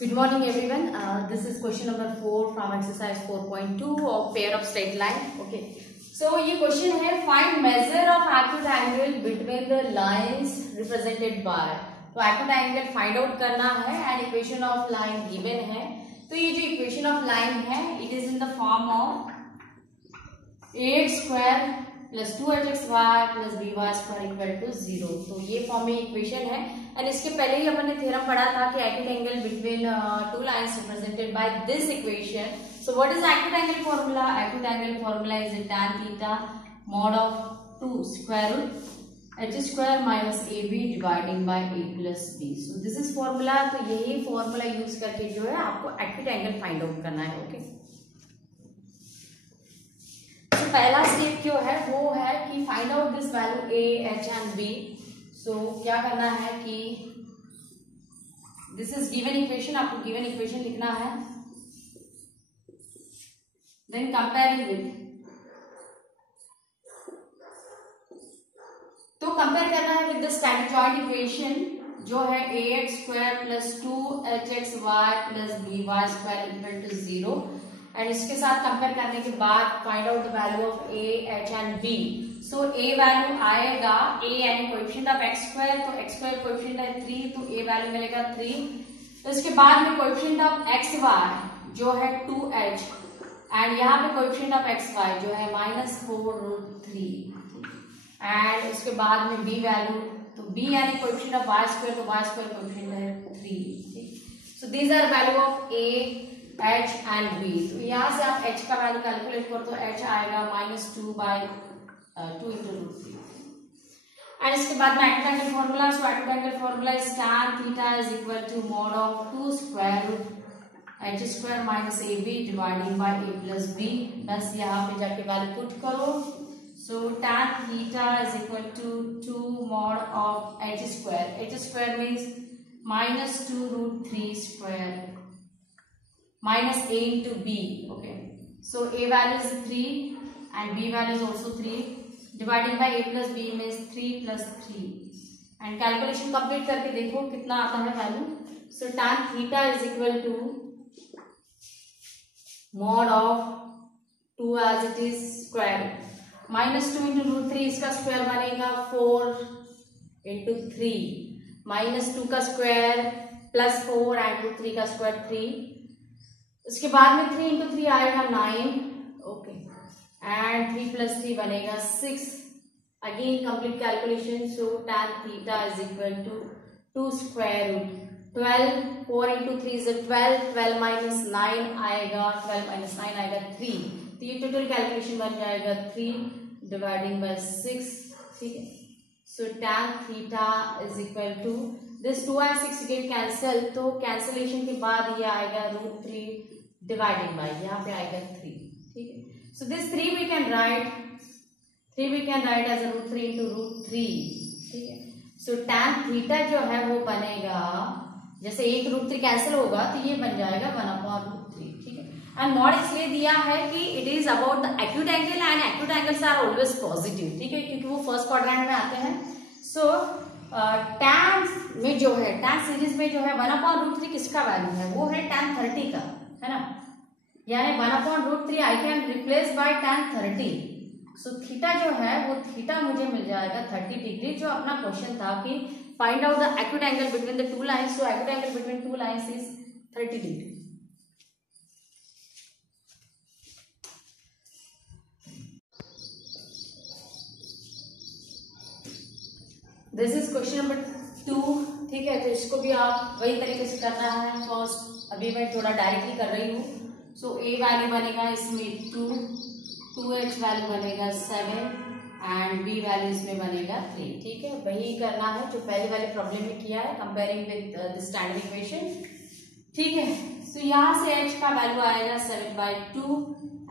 Good morning everyone. This is question number 4 from exercise 4.2 of pair of straight line. Okay. So ये question है find measure of acute angle between the lines represented by. तो acute angle find out करना है and equation of line given है. तो ये जो equation of line है it is in the form of ax square plus 2hxy plus by square equal to 0. तो ये फॉर्म में इक्वेशन है एंड इसके पहले ही अपन ने थ्योरम पढ़ा था कि acute angle between two lines represented by this equation. So what is acute angle formula? Acute angle formula is tan theta mod of 2 square root h square minus ab dividing by a plus b. So this is formula. तो यही formula use करके जो है आपको acute angle find out करना है. Okay. तो पहला स्टेप जो है वो है कि find out this value a h and b. So क्या करना है कि दिस इज गिवन इक्वेशन, आपको गिवन इक्वेशन लिखना है, देन कंपेयरिंग विद, तो कंपेयर करना है with the standard joint equation जो है ax square plus 2hxy plus by square equal to 0 and इसके साथ कंपेयर करने के बाद find out the value of a h and b. So a value आएगा a यानी कोएफिशिएंट ऑफ x स्क्वायर, तो x स्क्वायर कोएफिशिएंट है 3, तो a वैल्यू मिलेगा 3. तो इसके बाद में कोएफिशिएंट ऑफ xy जो है 2h एंड यहाँ पे कोएफिशिएंट ऑफ xy जो है -4√3 एंड उसके बाद में b वैल्यू, तो b यानी कोएफिशिएंट ऑफ y स्क्वायर, तो y स्क्वायर कोएफिशिएंट है 3. So these are value of a h and b. तो यहाँ से आप h का वैल्यू कैलकुलेट करो तो h आएगा -2 into √3 एंड इसके बाद में acute angle formula. So acute angle formula is tan theta is equal to mod of 2 square root h square minus ab dividing by a plus b. बस यहाँ पे जाके वैल्यू पुट करो. So tan theta is equal to 2 mod of h square means -2√3 square minus a into b. Okay, so a value is 3 and b value is also 3. Dividing by a plus b means 3 plus 3 and calculation complete करके देखो कितना आता है value. So tan theta is equal to mod of 2 as it is square -2 into √3, इसका square बनेगा 4 into 3 -2 का square plus 4 and √3 का square 3. उसके बाद में 3 into 3 आएगा 9. ओके एंड 3 plus 3 बनेगा 6. Again complete calculation. So tan theta is equal to 2 square root 12, 4 into 3 is 12, 12 minus 9 आएगा, 12 minus 9 आएगा 3. तो ये टोटल कैलकुलेशन बन जाएगा 3 डिवाइडिंग बाय 6. ठीक है. So tan theta is equal to this 2 and 6 get cancel, तो कैंसिलेशन के बाद ये आएगा √3 डिवाइडिंग बाय, यहाँ पे आएगा 3. ठीक है. So this 3 we can write as a √3 into √3. ठीक है. So tan थीटा जो है वो बनेगा, जैसे एक √3 कैंसिल होगा तो ये बन जाएगा 1/√3. ठीक है. एंड मॉड इसलिए दिया है कि it is about the acute angle and acute angles are always positive. ठीक है, क्योंकि वो फर्स्ट क्वाड्रेंट में आते हैं. सो tan में जो है, tan सीरीज में जो है 1/√3 किसका वैल्यू है? वो है tan 30 का, है ना. यानी 1/√3 I can replace by tan 30. So theta जो है वो थीटा मुझे मिल जाएगा 30 डिग्री, जो अपना क्वेश्चन था कि find out the acute angle between the two lines. So acute angle between two lines is 30 degree. This is question number 2. ठीक है, तो इसको भी आप वही तरीके से करना है. फर्स्ट अभी मैं थोड़ा डायरेक्टली कर रही हूँ. सो a वैल्यू बनेगा इसमें 2h वैल्यू बनेगा 7 एंड b वैल्यू इसमें बनेगा 3. ठीक है, वही करना है जो पहले वाले प्रॉब्लम में किया है, comparing with the standard equation. ठीक है. सो यहाँ से h का वैल्यू आएगा 7/2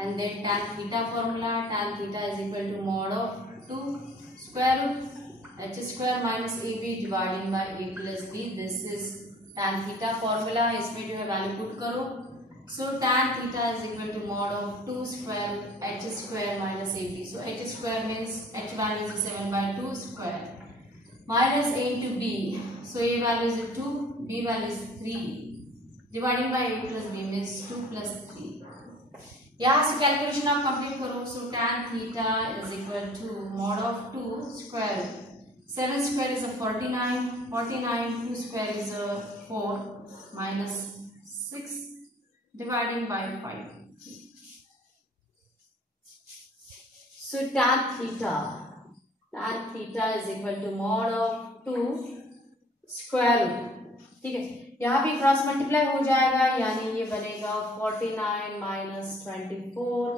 and then tan theta formula. tan theta is equal to mod of 2 square root h square minus ab dividing by a plus b. This is tan theta formula. इसमें जो है value put करो. So tan theta is equal to mod of 2 square h square minus ab. So h square means h value is 7/2 square minus a into b. So a value is 2, b value is 3. Dividing by a plus B means 2 plus 3। यहाँ से calculation आप complete करो। So tan theta is equal to mod of 2 square 7 square is a 49, 49 2 square is a 4 minus 6 dividing by 5. So tan theta is equal to mod of 2 square root, ठीक है। यहाँ भी cross multiply हो जाएगा, यानी ये बनेगा 49 minus 24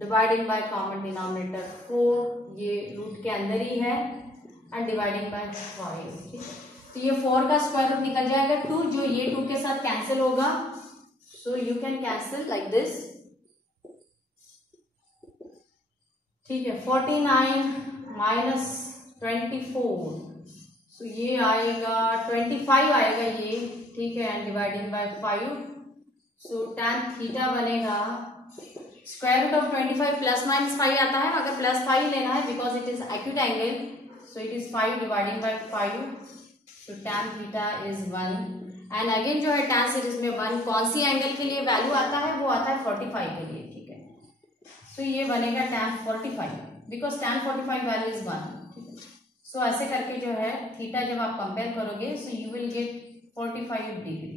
dividing by common denominator 4, ये रूट के अंदर ही है, एंड डिवाइडिंग बाय 5, ठीक है। तो ये 4 का स्क्वायर रूट निकल जाएगा 2, जो ये 2 के साथ कैंसिल होगा। So you can cancel like this, ठीक है। 49 माइनस 24, सो ये आएगा 25 आएगा ये, ठीक है, and dividing by 5। So tan theta बनेगा square root of 25 plus minus 5 आता है, अगर प्लस 5 लेना है because it is acute angle, so it is 5 dividing by 5, so tan theta is 1, and again जो है tan सीरीज में 1 कौन सी एंगल के लिए वैल्यू आता है, वो आता है 45 के लिए, ठीक है। so ये बनेगा tan 45 because tan 45 value is 1, ठीक है। so ऐसे करके जो है थीटा जब आप कंपेयर करोगे, so you will get 45 degree.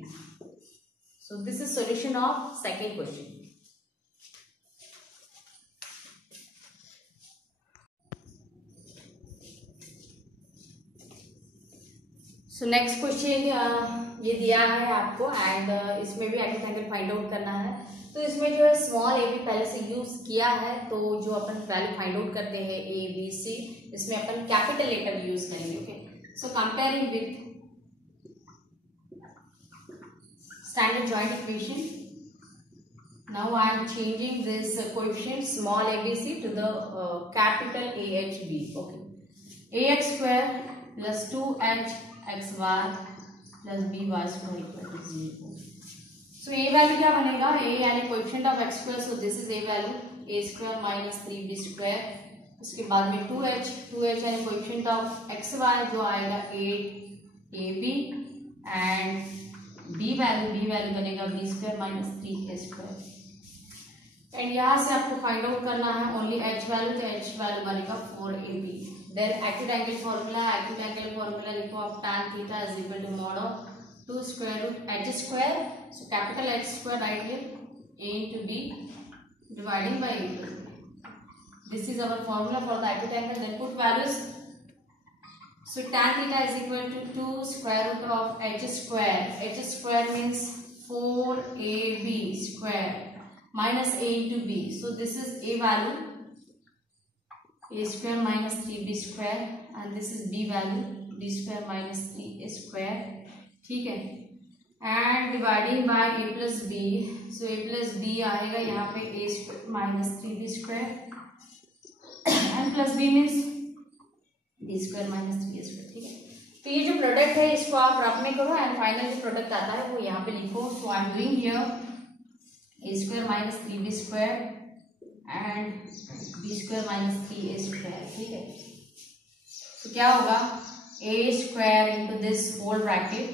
so this is solution of second question। So next question ये दिया है आपको, एंड इसमें भी एक्यूट एंगल फाइंड आउट करना है। तो इसमें जो है स्मॉल ए बी पहले से यूज किया है, तो जो अपन वैल्यू फाइंड आउट करते हैं ए बी सी, इसमें अपन कैपिटल लेटर यूज करेंगे, okay. So comparing with standard joint equation, now I am changing this coefficient small A B C to the capital A H B, okay. A X square plus 2h X Y plus B Y square equal to 0। So A value क्या बनेगा, A यानी coefficient of X square, so this is A value A square minus 3b square. उसके बाद में 2h यानी coefficient of x Y जो आएगा 8ab, and b value बनेगा b square minus 3a square. And यहाँ से आपको फाइंड आउट करना है ओनली h वैल्यू, तो h वैल्यू बनेगा 4ab। Then acute angle formula लिखो आप, tan theta is equal to mod of 2 square root h square, so capital H square right here a into b dividing by a। This is our formula for the acute angle. Then put values, so tan theta is equal to 2 square root of h square means 4ab square minus a into b, so this is a value a square minus 3b square, and this is b value b square minus 3a square, ठीक है। And dividing by a plus b, so a plus b आएगा यहाँ पे a square minus 3b square, and plus b means b square minus 3a square, ठीक है। तो ये जो प्रोडक्ट है इसको आप रफ में करो, एंड फाइनल जो प्रोडक्ट आता है वो यहाँ पे लिखो। So I am doing here a square minus 3b square and b square minus 3a square, ठीक है। तो क्या होगा, a square into this whole bracket,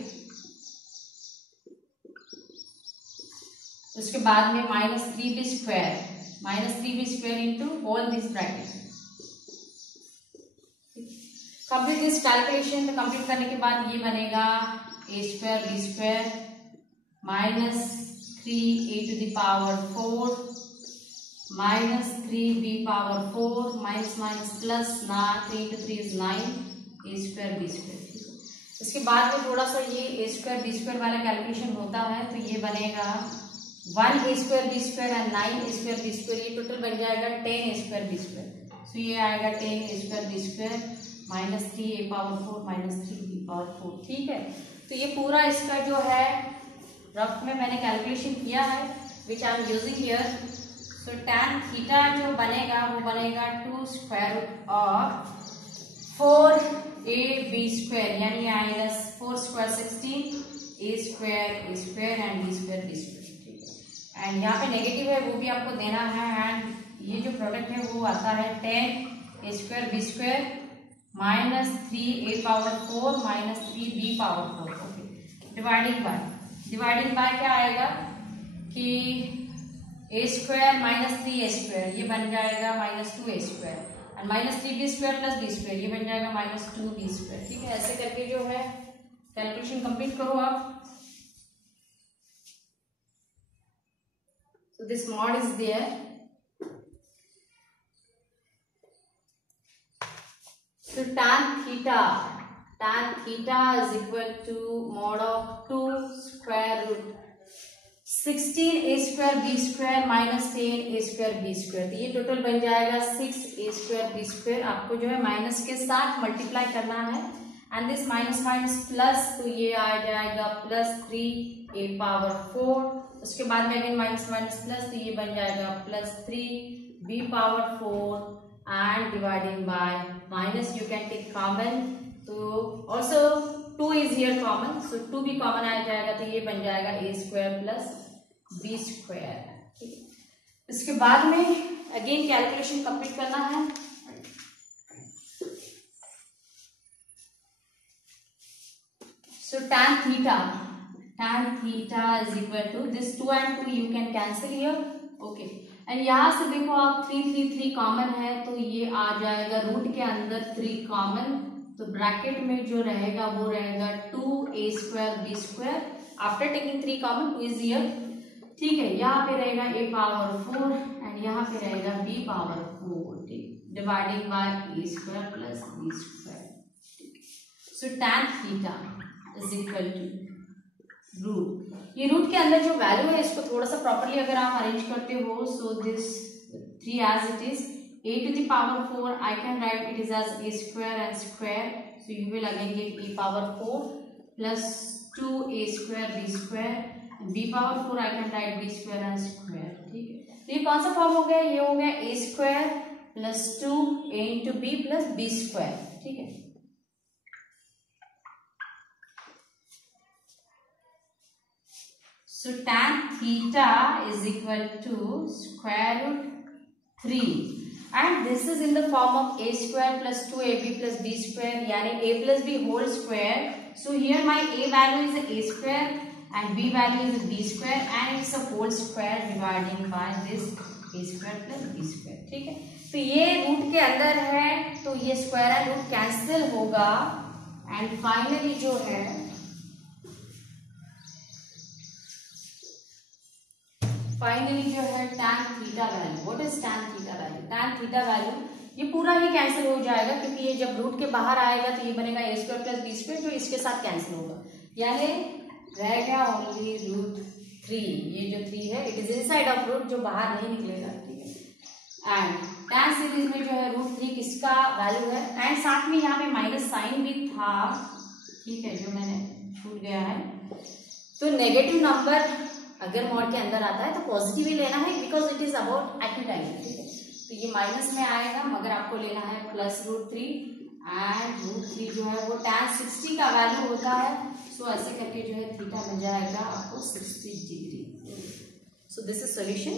उसके बाद में minus 3b square into all this bracket। Complete this calculation, तो complete करने के बाद ये बनेगा a square b square minus 3a to the power 4 minus 3b power 4 minus plus 3 into 3 is 9 a square b square। इसके बाद में थोड़ा सा ये a square b square वाला कैलकुलेशन होता है, तो ये बनेगा 1 a square b square and 9 a square b square, ये टोटल बन जाएगा 10 a square b square। सो ये आएगा 10 a square b square minus 3a power 4 minus 3b power 4, ठीक है। तो ये पूरा इसका जो है रफ में मैंने कैलकुलेशन किया है, which I am using here. So tan theta जो बनेगा वो बनेगा 2 square root of 4ab square, यानी आएगा 4 square 16 a square and b square, ठीक है। एंड यहाँ पे नेगेटिव है वो भी आपको देना है, एंड ये जो प्रोडक्ट है वो आता है 10 a square b square minus 3a power 4 minus 3b power 4, okay. Dividing by क्या आएगा कि ए स्क्वायर माइनस 3a², ये बन जाएगा -2a², और -3b² प्लस b², ये बन जाएगा -2b²। ठीक है, ऐसे करके जो है कैलकुलेशन कंप्लीट करो आप। So this mod is there. So tan theta is equal to mod of 2 square root 16a² b² minus 10a² b²। तो ये टोटल बन जाएगा 6a² b²। आपको जो है माइनस के साथ मल्टीप्लाई करना है, and this minus minus plus, तो ये आ जाएगा +3a⁴। उसके बाद में अगेन माइनस माइनस प्लस, तो ये बन जाएगा +3b⁴, and dividing by minus you can take common, तो also 2 is here common, so 2 भी कॉमन आ जाएगा, तो ये बन जाएगा a² प्लस b²। इसके बाद में अगेन कैलकुलेशन कंप्लीट करना है। So tan theta is equal to this 2 and 2 you can cancel here, okay, and यहाँ से देखो आप 3 कॉमन है, तो ये आ जाएगा रूट के अंदर 3 कॉमन, तो ब्रैकेट में जो रहेगा वो रहेगा 2a² b²। After taking 3 common 2 is here. ठीक है, यहाँ पे रहेगा a⁴ एंड यहाँ पे रहेगा b⁴, ठीक, dividing by a² plus b²। So tan theta is equal to root, ये रूट के अंदर जो वैल्यू है इसको थोड़ा सा प्रॉपर्ली अगर आप अरेंज करते हो, so this 3 as it is a⁴, I can write it is as a² and square, so you will again get a⁴ plus 2a² b², and b⁴ I can write b² and square। ठीक है, तो ये कौन सा form हो गया, ये हो गया a² plus 2a into b plus b²। ठीक है, so tan theta is equal to square root 3, and this is in the form of a² plus 2ab plus b², यानी a plus b whole square। So here my a value is a² and b value is b², and it's a whole square dividing by this a² plus b²। ठीक है, तो ये root के अंदर है, तो ये स्क्वायर एंड रूट कैंसिल होगा, एंड फाइनली जो है tan theta value, what is tan theta value, tan theta value ये पूरा ही कैंसिल हो जाएगा, क्योंकि ये जब रूट के बाहर आएगा तो ये बनेगा a² प्लस b², जो इसके साथ कैंसिल होगा, यानी रह गया ओनली √3। ये जो 3 है it is inside of root, जो बाहर नहीं निकलेगा। ठीक है, एंड tan सीरीज में जो है √3 किसका वैल्यू है, एंड साथ में यहाँ पे माइनस साइन भी था, ठीक है, जो मैंने छूट गया है। तो नेगेटिव नंबर अगर मॉड के अंदर आता है तो पॉजिटिव ही लेना है, बिकॉज इट इज अबाउट एक्यूटाइज। ठीक है, तो ये माइनस में आएगा, मगर आपको लेना है प्लस √3, एंड √3 जो है वो tan 60 का वैल्यू होता है। सो ऐसे करके जो है थीटा मिल जाएगा आपको 60 degree. So this is solution.